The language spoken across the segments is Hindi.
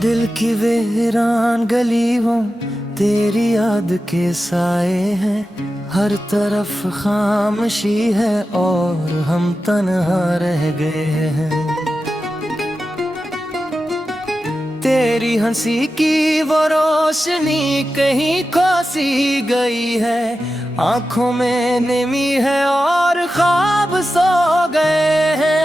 दिल की वीरान गलियों तेरी याद के साए हैं, हर तरफ खामोशी है और हम तन्हा रह गए हैं। तेरी हंसी की वो रोशनी कहीं खो सी गई है, आंखों में नमी है और ख्वाब सो गए हैं।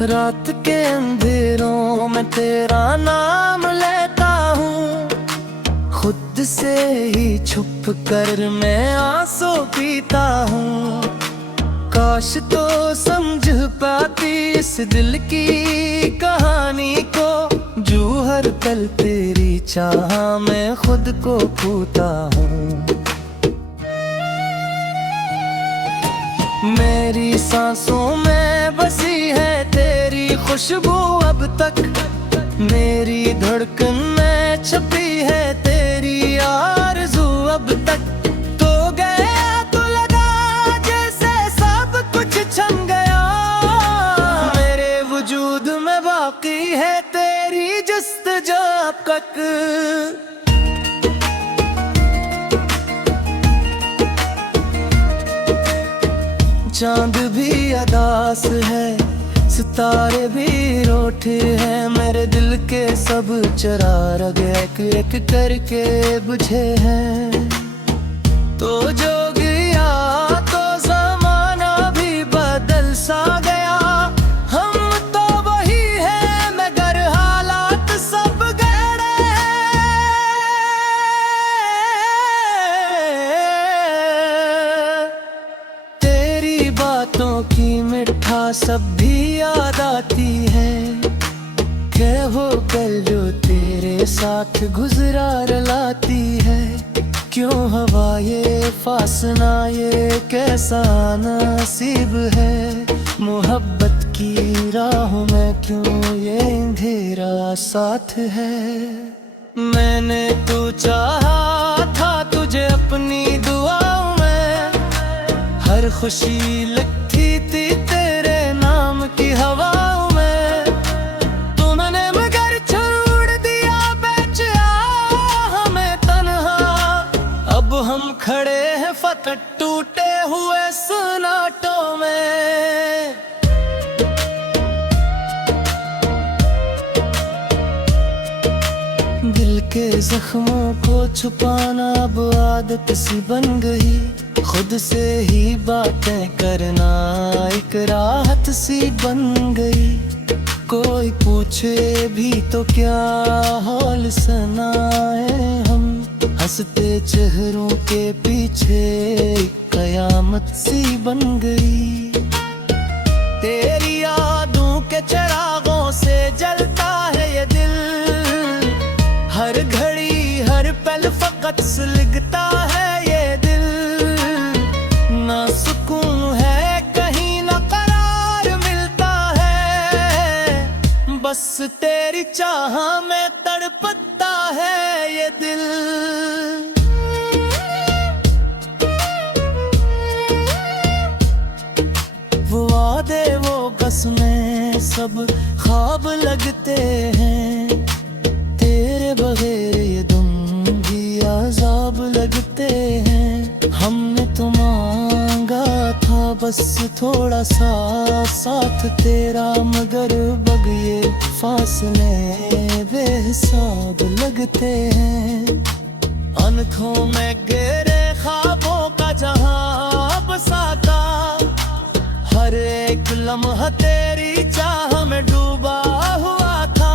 रात के अंधेरों में तेरा नाम लेता हूँ, खुद से ही छुप कर मैं आंसू पीता हूँ। काश तो समझ पाती इस दिल की कहानी को, जो हर पल तेरी चाह में खुद को खोता हूँ। मेरी सांसों में बसी है तेरी खुशबू अब तक, मेरी धड़कन में छपी है तेरी आरज़ू अब तक। तो गया तो लगा जैसे सब कुछ छन गया, मेरे वजूद में बाकी है तेरी जुस्तजू अब तक। चांद भी अदास है, सितारे भी रोठे हैं, मेरे दिल के सब चिराग एक एक करके बुझे हैं। तो जो गया तो ज़माना भी बदल सा गया, हम तो वही है मगर हालात सब गड़े हैं। तेरी बातों की मिठास सब भी याद आती है, क्या वो कल जो तेरे साथ गुजरा रलाती है। क्यों हवा ये फासना ये कैसा नसीब है, मोहब्बत की राहों में क्यों ये अंधेरा साथ है। मैंने तो चाहा था तुझे अपनी दुआओं में, हर खुशी लिखी थी तेरे नाम की हवाओं में। तुमने मगर छोड़ दिया बेचा हमें तन्हा, अब हम खड़े हैं फकत टूटे हुए सन्नाटों में। दिल के जख्मों को छुपाना अब आदत सी बन गई, खुद से ही बातें करना एक राहत सी बन गई। कोई पूछे भी तो क्या हाल सुनाए हम, हंसते चेहरों के पीछे कयामत सी बन गई। तेरी यादों के चिरागों से जलता है ये दिल, हर घड़ी हर पल फकत सुलगता है ये दिल। ना सुकून है कहीं ना करार मिलता है, बस तेरी चाह में तड़पता है ये दिल। वो वादे वो कसमें सब ख्वाब लगते हैं, तेरे बगैर ये दुम भी अज़ाब लगते हैं। हमने तो मांगा था बस थोड़ा सा साथ तेरा, मगर बगैर फासले बेहिसाब लगते हैं। आँखों में गहरे ख्वाबों का जहां बसा था, हर एक लम्हा तेरी चाह में डूबा हुआ था।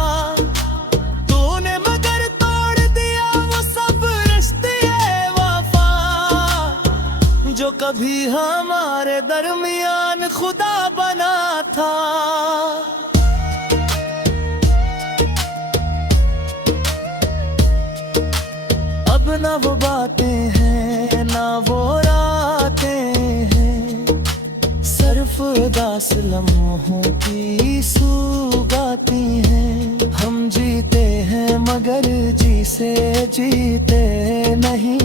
तूने मगर तोड़ दिया वो सब रिश्ते वफा, जो कभी हमारे दरमियान खुदा बना था। अब ना वो बातें हैं ना वो रातें हैं, सिर्फ उदास लम्हों की सुगाती हैं। हम जीते हैं मगर जी से जीते नहीं।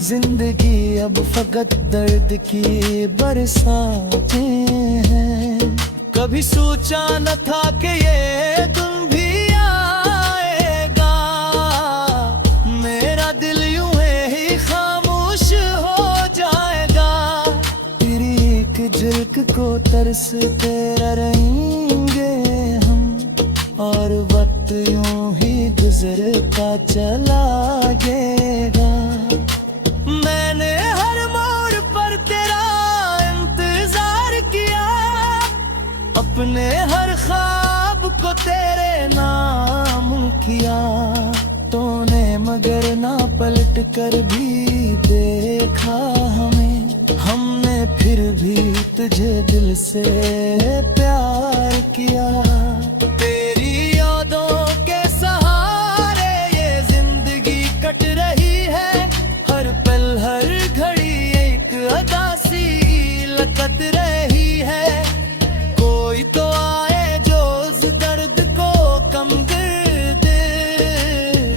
जिंदगी अब फकत दर्द की बरसातें हैं। कभी सोचा न था कि ये दिन भी आएगा, मेरा दिल यूं ही खामोश हो जाएगा। तेरी एक झलक को तरसते रहेंगे हम, और वक्त यूं ही गुजरता चला जाएगा। मैंने हर मोड़ पर तेरा इंतजार किया, अपने हर ख्वाब को तेरे नाम किया। तूने मगर ना पलट कर भी देखा हमें, हमने फिर भी तुझे दिल से प्यार किया। तेरी यादों के सहारे ये जिंदगी कट रही है, हर पल हर घड़ी एक अदासी लकत रही है। कोई तो आए जो उस दर्द को कम कर दे,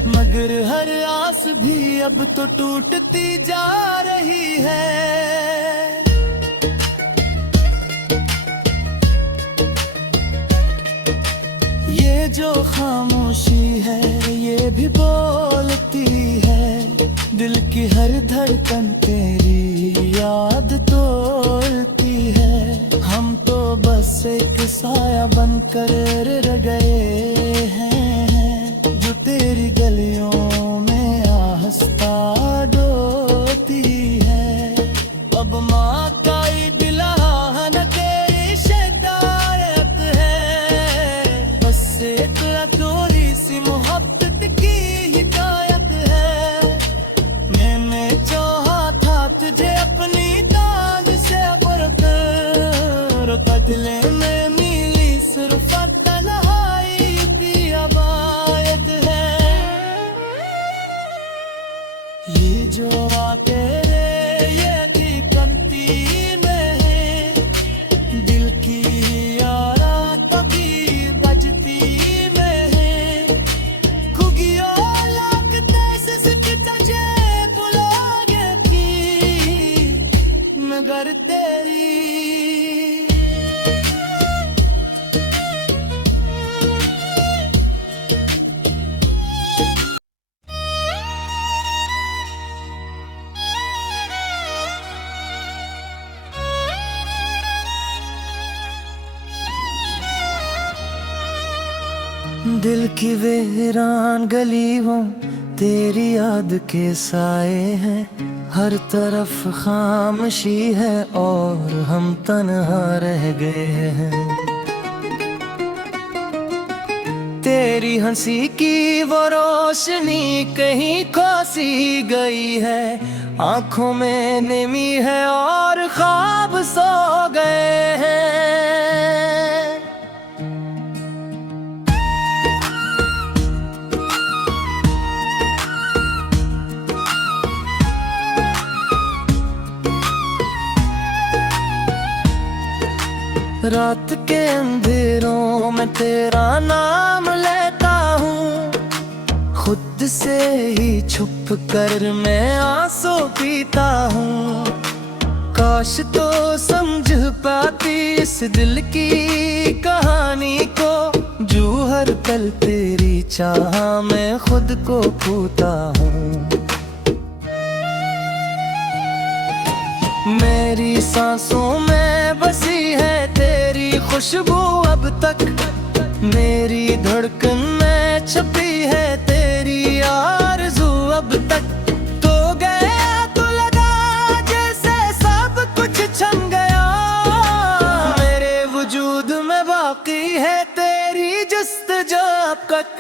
मगर हर आस भी अब तो टूटती जा रही है। ये जो खामोशी है ये भी बोलती है, दिल की हर धड़कन तेरी याद तोड़ती है। हम तो बस एक साया बनकर रह गए हैं, जो तेरी गलियों में आहिस्ता डोती है। अब माँ का ईद न तेरी शिकायत है, बस एक अधूरी सी मोहब्बत की हिदायत है। मैंने चाहा था तुझे अपनी दाद से बरकर, बदले में मिली सिर्फ तन्हाई की आवाज़ है। ये जो आते ये की कमती में है, दिल की यारा तभी बजती में है। खुगियों लगते से तुझे बुलागे की, मगर तेरी दिल की वीरान गलियों तेरी याद के साए हैं। हर तरफ खामोशी है और हम तन्हा रह गए हैं। तेरी हंसी की वो रोशनी कहीं खो सी गई है, आंखों में नमी है और ख्वाब सो गए हैं। रात के अंधेरों में तेरा नाम लेता हूँ, खुद से ही छुप कर मैं आंसू पीता हूँ। काश तो समझ पाती इस दिल की कहानी को, जो हर पल तेरी चाह में खुद को खोता हूँ। मेरी सांसों में बसी है तेरी खुशबू अब तक, मेरी धड़कन में छपी है तेरी आरज़ू अब तक। तो गया तो लगा जैसे सब कुछ छन गया, मेरे वजूद में बाकी है तेरी जुस्तजू अब तक।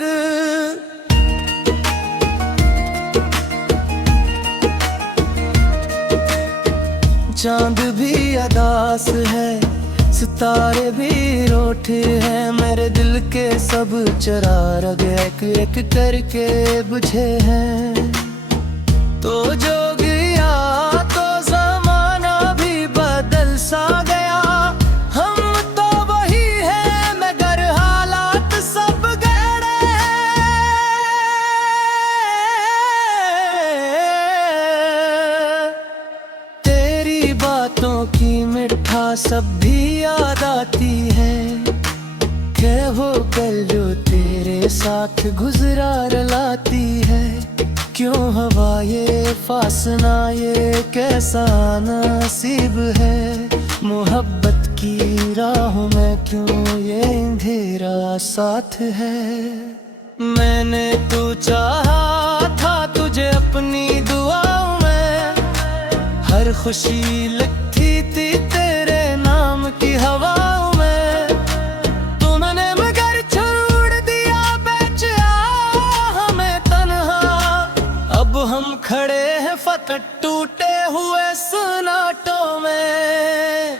चांद भी अदास है, सितारे भी रोठे हैं, मेरे दिल के सब चिराग एक एक करके बुझे हैं। तो जो गया तो ज़माना भी बदल सा गया, हम तो वही हैं मगर हालात सब गए। सब भी याद आती है। क्या वो कल जो तेरे साथ गुजरा रुलाती है। क्यों हवा ये फासना ये कैसा नसीब है। मोहब्बत की राहों में क्यों ये अंधेरा साथ है। मैंने तो चाहा था तुझे अपनी दुआओं में। हर खुशी लिखी थी तेरे नाम की हवाओं में। तुमने मगर छोड़ दिया बेचारा हमें तन्हा। अब हम खड़े हैं फकत टूटे हुए सन्नाटों में।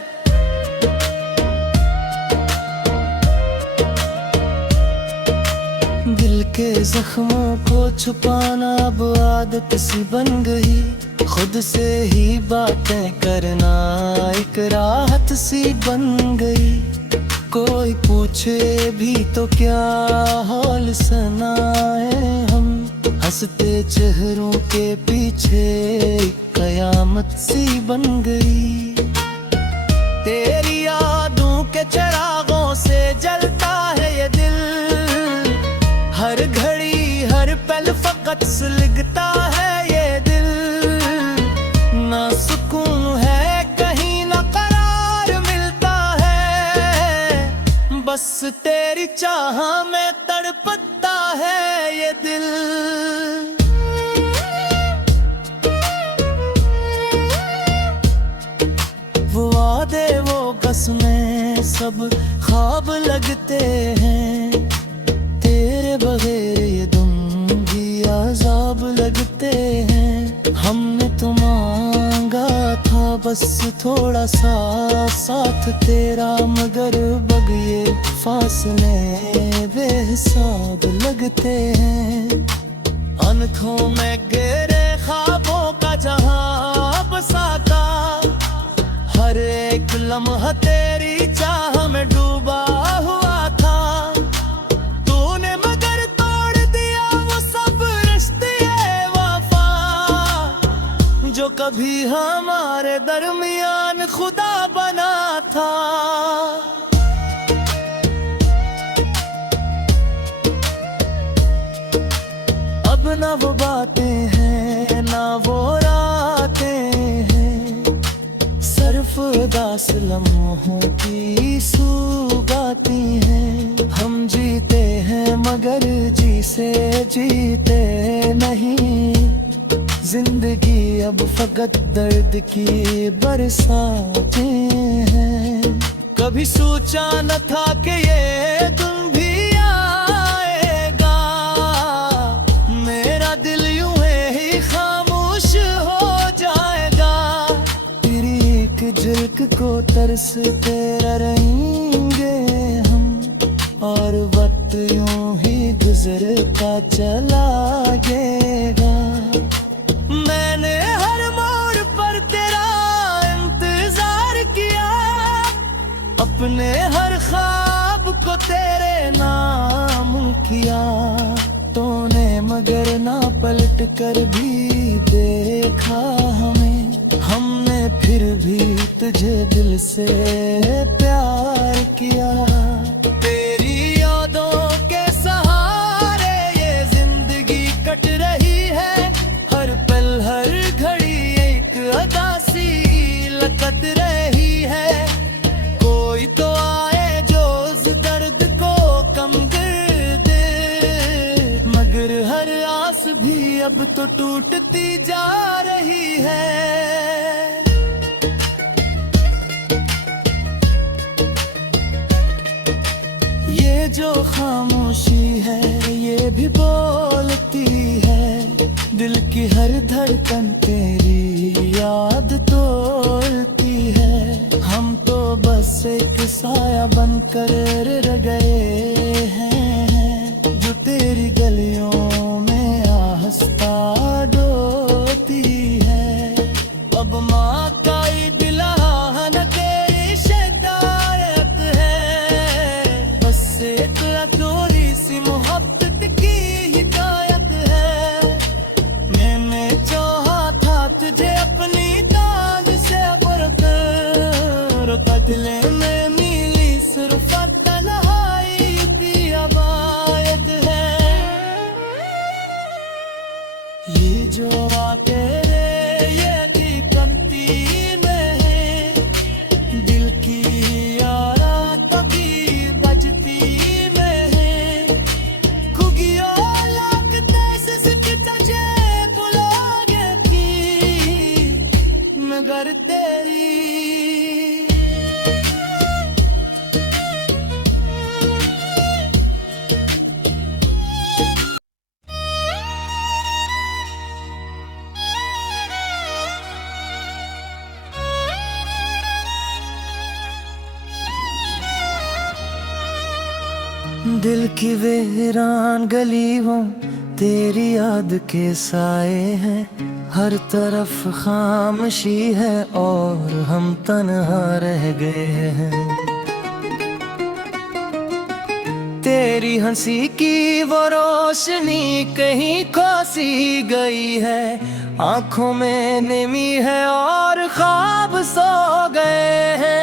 दिल के जख्मों को छुपाना अब आदत सी बन गई। खुद से ही बातें करना एक राहत सी बन गई। कोई पूछे भी तो क्या हाल सुनाए हम। हंसते चेहरों के पीछे कयामत सी बन गई। तेरी यादों के चिरागों से जलता है ये दिल। हर घड़ी हर पल फकत सुलगता है ये दिल। ना सुकून है कहीं ना करार मिलता है। बस तेरी चाह में तड़पता है ये दिल। वो वादे वो कसमें सब ख्वाब लगते हैं। तेरे बगैर ये दुम भी अज़ाब लगते हैं। हमने तो मांगा था बस थोड़ा सा साथ तेरा। मगर बगैर फासले बेहिसाब लगते हैं। आँखों में गहरे ख्वाबों का जहां बसा था। हर एक लम्हा तेरी चाह में डूबा हुआ था। तूने मगर तोड़ दिया वो सब रिश्ते वफा जो कभी हमारे दरमियान खुदा बना था। अब ना वो बातें हैं ना वो रातें हैं। सिर्फ उदास लम्हों की सुगाती हैं। हम जीते हैं मगर जी से जीते नहीं। जिंदगी अब फकत दर्द की बरसातें हैं। कभी सोचा न था कि ये तुम भी आएगा। मेरा दिल यूं ही खामोश हो जाएगा। तेरी एक झलक को तरसते रहेंगे हम। और वक्त यूं ही गुजरता चला जाएगा। मैंने हर मोड़ पर तेरा इंतजार किया। अपने हर ख्वाब को तेरे नाम किया। तूने मगर ना पलट कर भी देखा हमें। हमने फिर भी तुझे दिल से प्यार किया। तेरी यादों के सहारे ये जिंदगी कट रही है। हर पल हर घड़ी एक अदासी लकत रही है। कोई तो आए जो उस दर्द को कम कर दे। मगर हर आस भी अब तो टूटती जा रही है। ये जो खामोशी है ये भी बोलती है। दिल की हर धड़कन तेरी याद तोड़ती है। हम तो बस एक साया बनकर रह गए हैं। जो तेरी गलियों में आहिस्ता डोती है। अब माँ का दिलाना तेरी शिकायत है। बस एक अधूरी सी मोहब्बत की हिदायत है। मैंने चाहा था तुझे अपनी ताज से बरकर जो आते ये की कमती में है, दिल की यारा तभी बजती में है, खुगियो लगते से सिकता जे बुलागे की मगर तेरी। दिल की वीरान गलियों तेरी याद के साए हैं, हर तरफ खामोशी है और हम तन्हा रह गए हैं। तेरी हंसी की वो रोशनी कहीं खो सी गई है, आंखों में नमी है और ख्वाब सो गए हैं।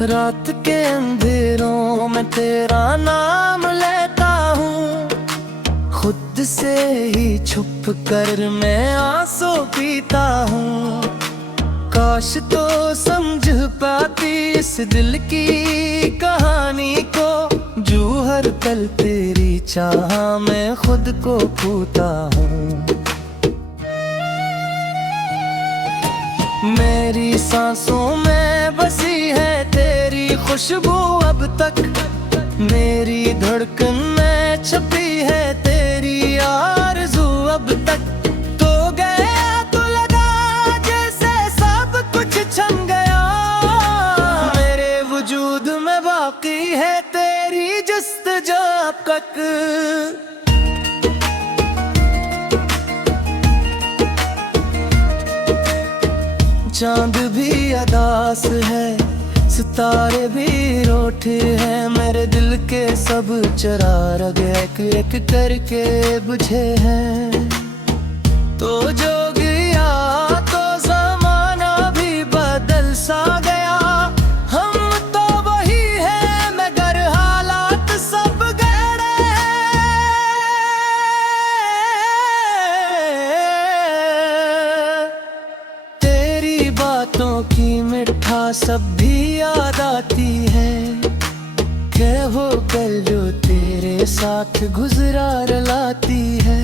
रात के अंधेरों में तेरा नाम लेता हूँ, खुद से ही छुप कर मैं आंसू पीता हूँ। काश तो समझ पाती इस दिल की कहानी को, जो हर पल तेरी चाह में खुद को खोता हूँ। मेरी सांसों में बसी है तेरी खुशबू अब तक, मेरी धड़कन में छपी है तेरी आरज़ू अब तक। तो गया तो लगा जैसे सब कुछ छन गया, मेरे वजूद में बाकी है तेरी जस्तजू अब तक। चांद भी अदास है, सितारे भी रोठे हैं, मेरे दिल के सब चिराग एक एक करके बुझे हैं। तो जो गया तो ज़माना भी बदल सा गया, हम तो वही है मगर हालात सब गहरे हैं। तेरी बातों की मिठास सब भी याद आती है, क्या वो कल जो तेरे साथ गुजरा लाती है।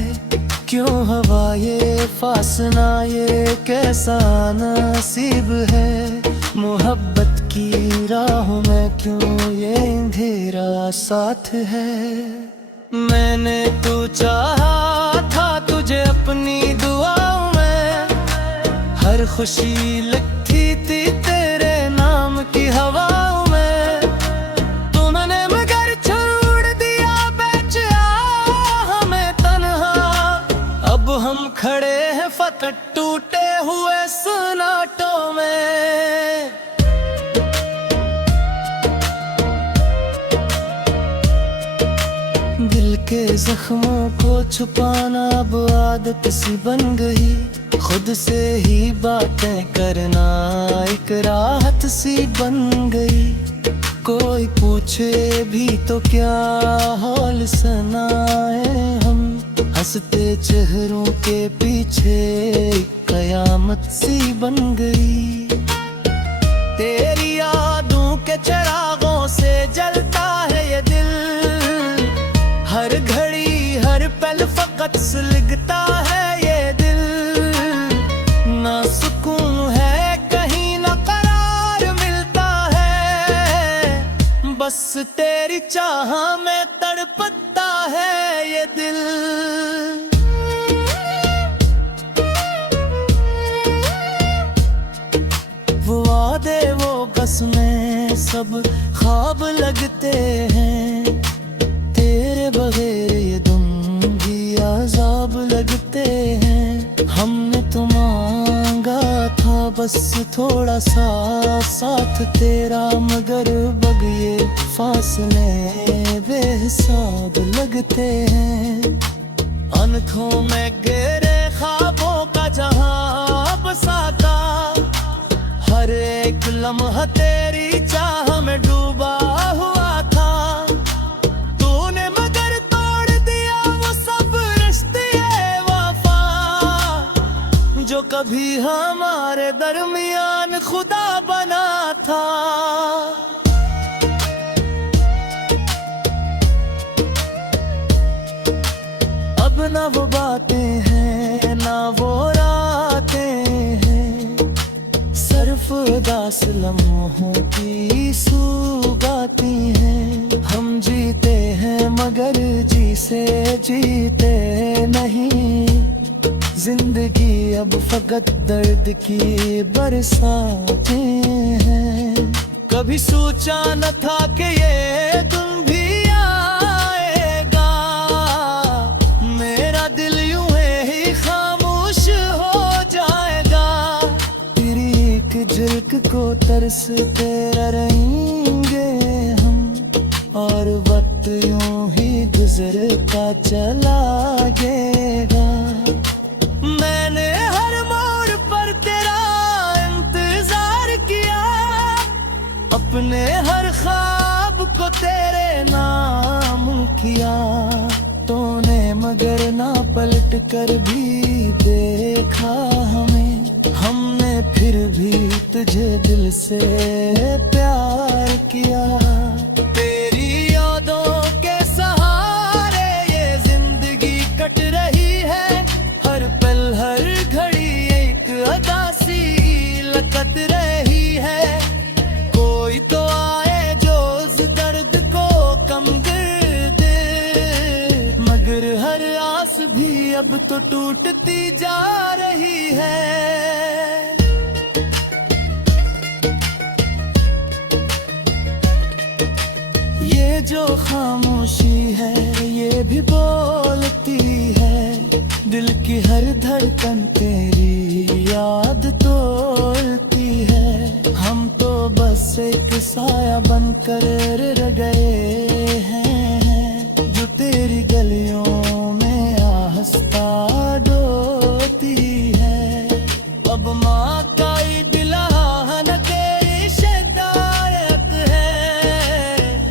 क्यों हवा ये फासना ये कैसा नसीब है, मोहब्बत की राहों में क्यों ये अंधेरा साथ है। मैंने तो चाहा था तुझे अपनी दुआओं में, हर खुशी लिखी थी तेरे नाम की हवाओं में। तुमने मगर छोड़ दिया बेचा हमें तन्हा, अब हम खड़े हैं फकत टूटे हुए सन्नाटों में। दिल के जख्मों को छुपाना अब आदत सी बन गई, खुद से ही बातें करना एक राहत सी बन गई। कोई पूछे भी तो क्या हाल सुनाए हम, हंसते चेहरों के पीछे कयामत सी बन गई। तेरी यादों के चिरागों से जलता है ये दिल, हर घड़ी हर पल फकत सुलगता है ये दिल। ना सुकून है कहीं ना करार मिलता है, बस तेरी चाह में तड़पता है ये दिल। वो वादे वो कसमें सब ख्वाब लगते हैं, तेरे बगैर ये दुम भी अजाब लगते हैं। हमने तो मांगा था बस थोड़ा सा साथ तेरा, मगर बगिए फासले बेहिसाब लगते हैं। आंखों में गहरे ख्वाबों का जहां बसा था। हर एक लम्हा तेरी चाह में डूबा हुआ था। तूने मगर तोड़ दिया वो सब रिश्ते वफा, जो कभी हमारे दरमियान खुदा बना था। अब ना वो बातें हैं ना वो रातें हैं, सिर्फ उदास लम्हों की सुगाती हैं। हम जीते हैं मगर जी से जीते नहीं, जिंदगी अब फकत दर्द की बरसातें हैं। कभी सोचा न था कि ये तुम भी आएगा, मेरा दिल यूं ही खामोश हो जाएगा। तेरी एक झलक को तरसते रहेंगे हम, और वक्त यूं ही गुजरता चला गएगा। मैंने हर मोड़ पर तेरा इंतजार किया, अपने हर ख्वाब को तेरे नाम किया। तूने मगर ना पलट कर भी देखा हमें, हमने फिर भी तुझे दिल से प्यार किया। तेरी यादों के सहारे ये जिंदगी कट रही है, हर पल हर घड़ी एक अदासी लकत रही है। कोई तो आए जो उस दर्द को कम कर दे, मगर हर आस भी अब तो टूटती जा रही है। ये जो खामोशी है ये भी बोलती है, दिल की हर धड़कन तेरी याद तोड़ती है। हम तो बस एक साया बनकर रह गए हैं, जो तेरी गलियों में आहिस्ता डोती है। अब माँ का ईद न तेरी शिकायत है,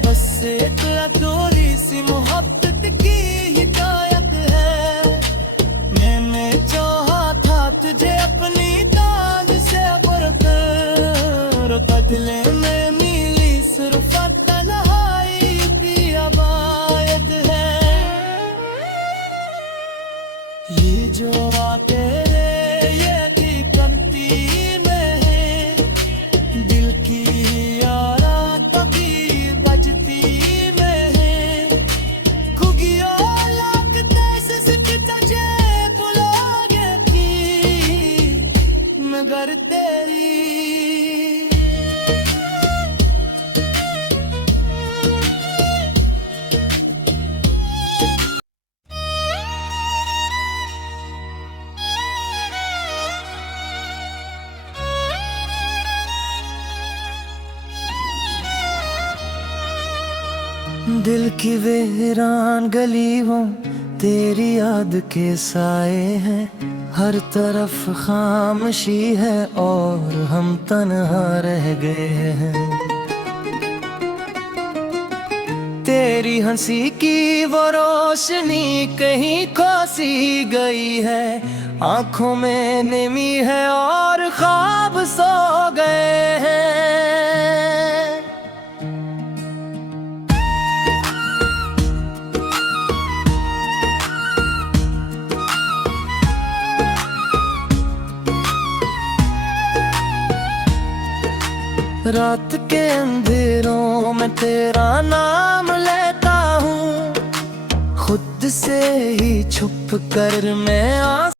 बस एक अधूरी सी मोहब्बत की हिदायत है। मैंने चाहा था तुझे अपनी ताज से बरकर, बदले में मिली सिर्फ तन्हाई की अबायत है। ये जो आते ये की कमती में है, दिल की यारा तभी बजती में है। खुगियो लगते से तुझे बुलागे की, मगर तेरी दिल की वीरान गलियों तेरी याद के साए हैं, हर तरफ खामोशी है और हम तन्हा रह गए हैं। तेरी हंसी की वो रोशनी कहीं खो सी गई है, आंखों में नमी है और ख्वाब सो गए हैं। रात के अंधेरों में तेरा नाम लेता हूँ, खुद से ही छुप कर मैं